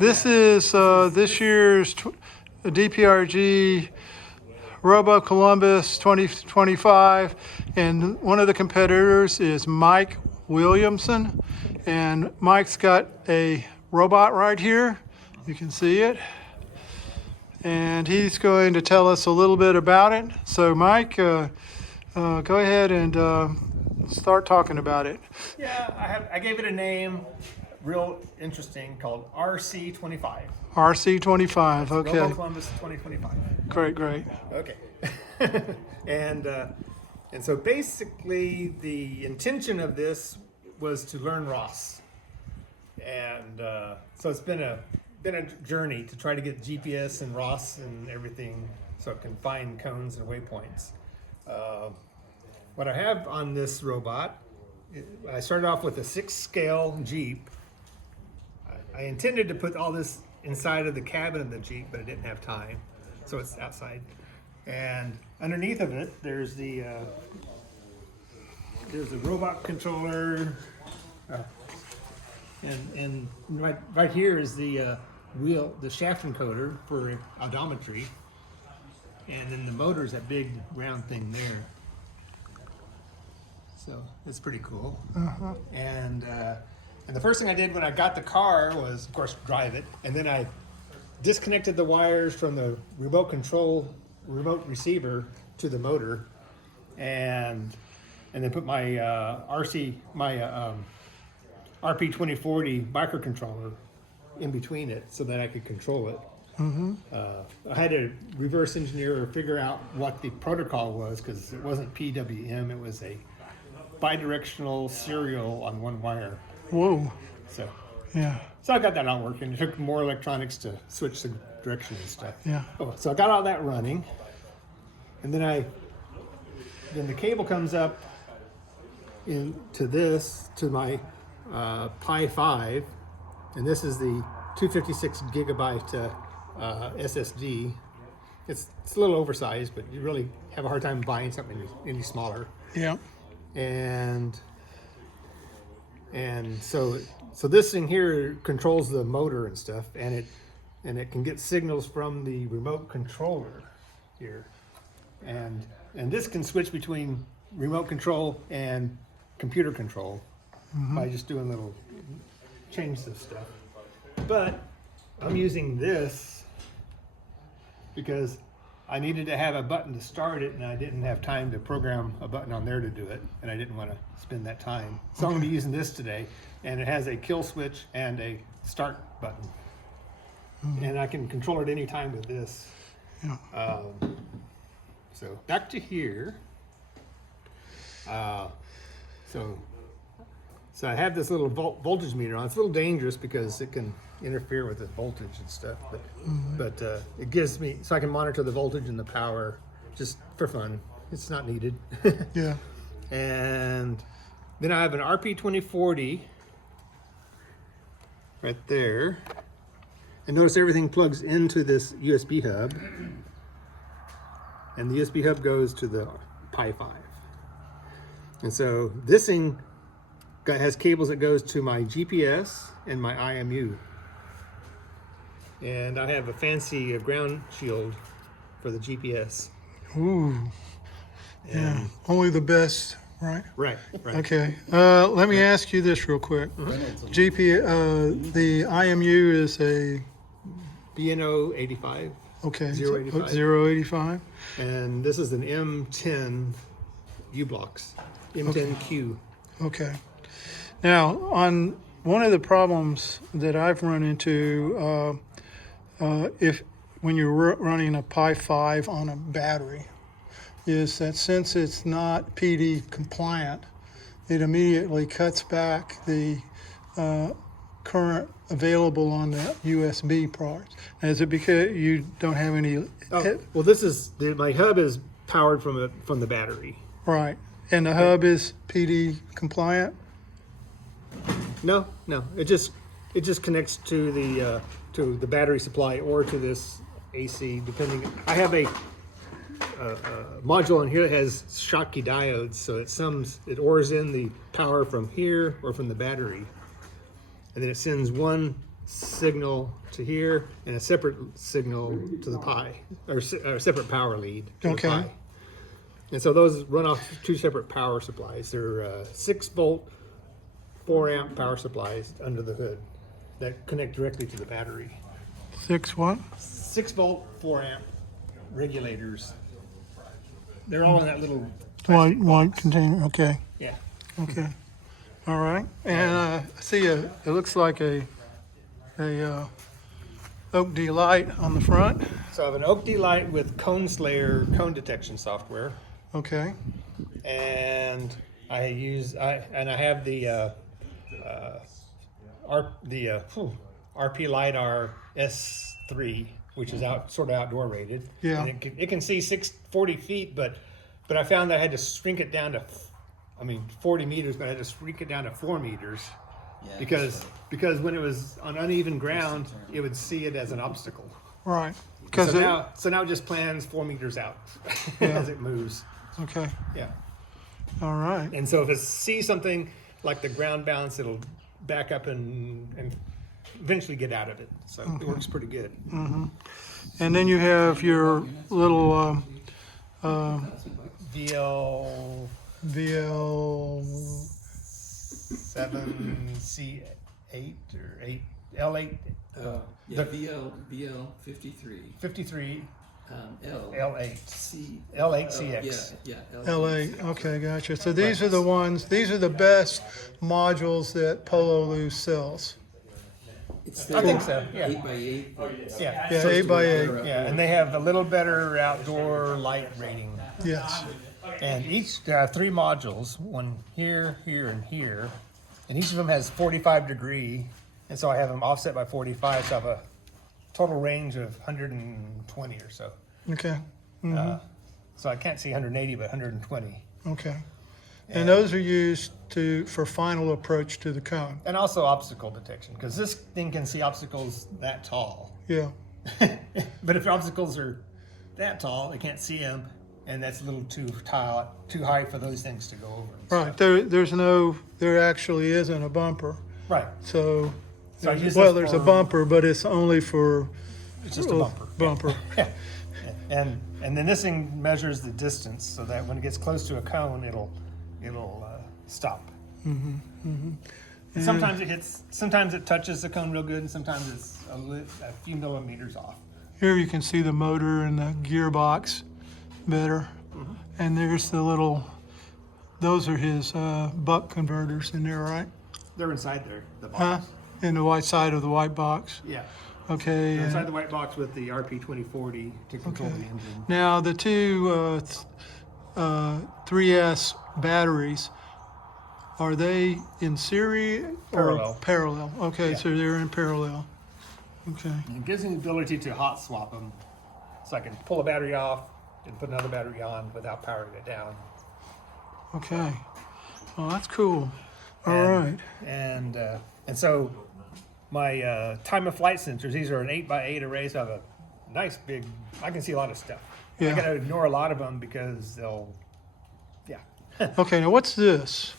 This is this year's DPRG RoboColumbus 2025, and one of the competitors is Mike Williamson, and Mike's got a robot right here. You can see it, and he's going to tell us a little bit about it. So Mike, go ahead and start talking about it. Yeah, I gave it a name, real interesting, called RC25. RC25, okay. RoboColumbus 2025. Great. Okay. and so basically the intention of this was to learn ROS. And so it's been a journey to try to get GPS and ROS and everything so it can find cones and waypoints. What I have on this robot, I started off with a 6-scale Jeep. I intended to put all this inside of the cabin of the Jeep, but I didn't have time, so it's outside. And underneath of it, there's the robot controller, and right here is the shaft encoder for odometry, and then the motor is that big round thing there. So it's pretty cool. And the first thing I did when I got the car was, of course, drive it, and then I disconnected the wires from the remote receiver to the motor, and then put my RP2040 microcontroller in between it so that I could control it. I had to reverse engineer or figure out what the protocol was, because it wasn't PWM, it was a bidirectional serial on one wire. Whoa. So Yeah. I got that all working. It took more electronics to switch the direction and stuff. Yeah. So I got all that running, and then the cable comes up to my Pi 5, and this is the 256 gigabyte SSD. It's a little oversized, but you really have a hard time buying something any smaller. Yeah. And so this thing here controls the motor and stuff, and it can get signals from the remote controller here, and this can switch between remote control and computer control by just doing little changes of stuff. But I'm using this because I needed to have a button to start it, and I didn't have time to program a button on there to do it, and I didn't want to spend that time. So I'm going to be using this today, and it has a kill switch and a start button. And I can control it any time with this. Yeah. So back to here. So I have this little voltage meter on. It's a little dangerous because it can interfere with the voltage and stuff, but it gives me, so I can monitor the voltage and the power just for fun. It's not needed. Yeah. And then I have an RP2040 right there. And notice everything plugs into this USB hub, and the USB hub goes to the Pi 5. And so this thing has cables that goes to my GPS and my IMU. And I have a fancy ground shield for the GPS. Ooh. Yeah. Only the best, right? Right. Okay. Let me ask you this real quick. The IMU is a BNO 85. Okay. 085. 085. And this is an M10 U blocks. M10Q. Okay. Now, on one of the problems that I've run into, when you're running a Pi 5 on a battery, is that since it's not PD compliant, it immediately cuts back the current available on the USB parts. Is it because you don't have any? Well, this is my hub is powered from the battery. Right, and the hub is PD compliant. No, it just connects to the battery supply or to this AC, depending. I have a module on here that has Schottky diodes, so it ores in the power from here or from the battery, and then it sends one signal to here and a separate signal to the Pi, or a separate power lead to Okay. the Pi. And so those run off two separate power supplies. They're 6-volt, 4-amp power supplies under the hood that connect directly to the battery. 6 what? 6-volt, 4-amp regulators. They're all in that little White container. Okay. yeah. Okay. All right. And I see it looks like a Oak D light on the front. So I have an Oak D light with Cone Slayer cone detection software, Okay. and I have the RP LiDAR S3, which is sort of outdoor rated. Yeah. And it can see 40 feet, but I found that I had to shrink it down to, 40 meters, but I had to shrink it down to 4 meters. Yeah, Because when it was on uneven ground, it would see it as an obstacle. Right. Because So now it just plans 4 meters out as it moves. okay. Yeah. All right. And so if it sees something like the ground bounce, it'll back up and eventually get out of it. So it works pretty good. And then you have your little VL VL. 7C8 or 8 L8 Yeah, VL 53. 53 L L8 C. L8CX. Yeah. L8. Okay, gotcha. So these are the ones. These are the best modules that Pololu sells. It's I think so. Yeah. 8x8. Yeah. Yeah, So 8x8. Yeah, and they have a little better outdoor light rating. Yes. And there are 3 modules, one here, here, and here. And each of them has 45 degree. And so I have them offset by 45, so I have a total range of 120 or so. Okay. So I can't see 180, but 120. Okay. And those are used for final approach to the cone. And also obstacle detection, because this thing can see obstacles that tall. Yeah. But if obstacles are that tall, it can't see them, and that's a little too high for those things to go over. Right. There actually isn't a bumper. Right. So, So I use well, this there's a for- bumper, but it's only for It's just a bumper. Bumper. And then this thing measures the distance so that when it gets close to a cone, it'll stop. And sometimes sometimes it touches the cone real good, and sometimes it's a few millimeters off. Here you can see the motor and the gearbox better. And there's the those are his buck converters in there, right? They're inside there, the box. Huh? In the white side of the white box. Yeah. Okay. They're inside the white box with the RP2040 to control the engine. Now the two 3S batteries, are they in series Parallel. or parallel? Okay, Yeah. so they're in parallel. Okay. And it gives me the ability to hot swap them, so I can pull a battery off and put another battery on without powering it down. Okay. Well, that's cool. All right. And so my time of flight sensors, these are an 8x8 array, so I have a nice big, I can see a lot of stuff. Yeah. I gotta ignore a lot of them because Okay. Now what's this?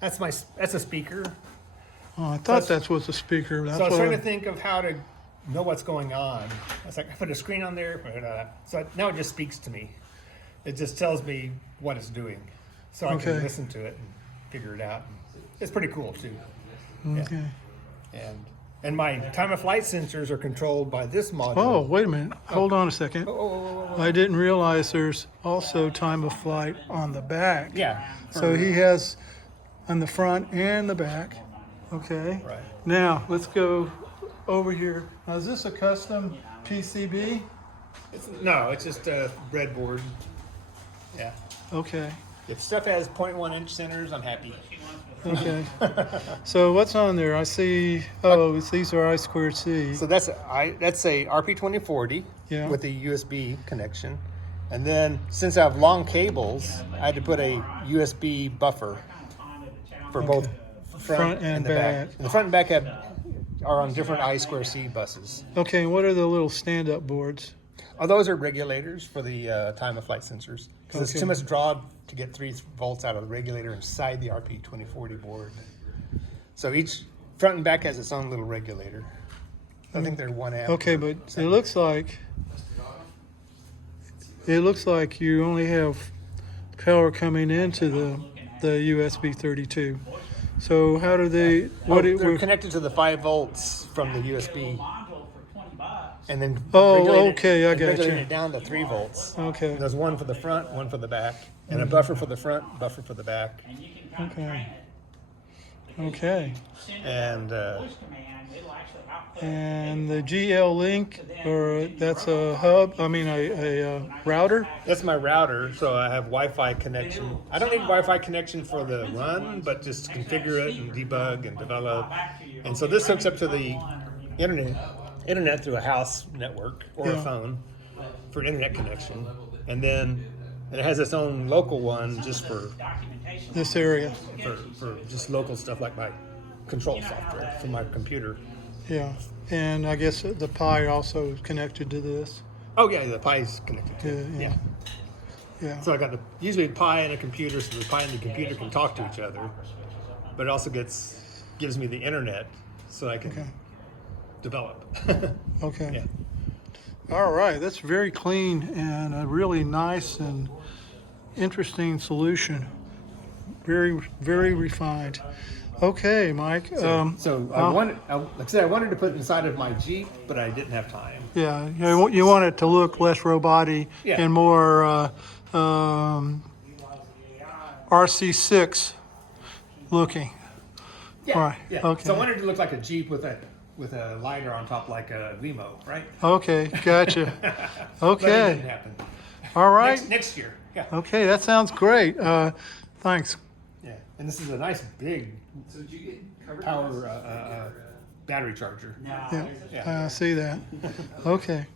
that's a speaker. Oh, I thought that was a speaker. That's So I was what trying to think of how to know what's going on. I was like, I put a screen on there, so now it just speaks to me. It just tells me what it's doing, so I Okay. can listen to it and figure it out. It's pretty cool too. Okay. And my time of flight sensors are controlled by this module. Oh, wait a minute. Hold on a second. Oh. I didn't realize there's also time of flight on the back. Yeah. So he has on the front and the back. Okay. Right. Now let's go over here. Now is this a custom PCB? It's just a breadboard. Yeah. Okay. If stuff has 0.1 inch centers, I'm happy. Okay. So what's on there? I see. Oh, these are I2C. So that's a RP2040 Yeah. with a USB connection. And then since I have long cables, I had to put a USB buffer for both front and the back. And the front and back are on different I2C buses. Okay. And what are the little stand-up boards? Oh, those are regulators for the time of flight sensors. Because it's Okay. too much draw to get 3 volts out of the regulator inside the RP2040 board. So each front and back has its own little regulator. I think they're 1 amp. Okay, but it looks like you only have power coming into the USB 32. So how do they? They're connected to the 5 volts from the USB, and then Oh, regulating okay, I got regulating you. it down to 3 volts. Okay. There's one for the front, one for the back, and a buffer for the front, buffer for the back, Okay. Okay. and And the GL Link, or that's a hub. I mean a router. that's my router. So I have Wi-Fi connection. I don't need Wi-Fi connection for the run, but just configure it and debug and develop. And so this hooks up to the internet through a house network or a Yeah. phone for internet connection, and then it has its own local one just for This area. just local stuff like my control software for my computer. Yeah. And I guess the Pi also is connected to this. Oh yeah, the Pi's connected to it. Yeah. Yeah. So I got usually a Pi and a computer, so the Pi and the computer can talk to each other, but it also gives me the internet so I can Okay. develop. Okay. Yeah. All right. That's very clean and a really nice and interesting solution. Very, very refined. Okay, Mike. So like I said, I wanted to put it inside of my Jeep, but I didn't have time. Yeah, you want it to look less roboty Yeah. and more RC6 looking. Yeah. Right, Yeah. okay. So I wanted it to look like a Jeep with a lighter on top, like a Wemo, right? Okay, gotcha. But it Okay, didn't happen. all right. Next year. Yeah. Okay, that sounds great. Thanks. Yeah. And this is a nice big So did you get covered? power battery charger. Yeah, Yeah. I see that. Okay.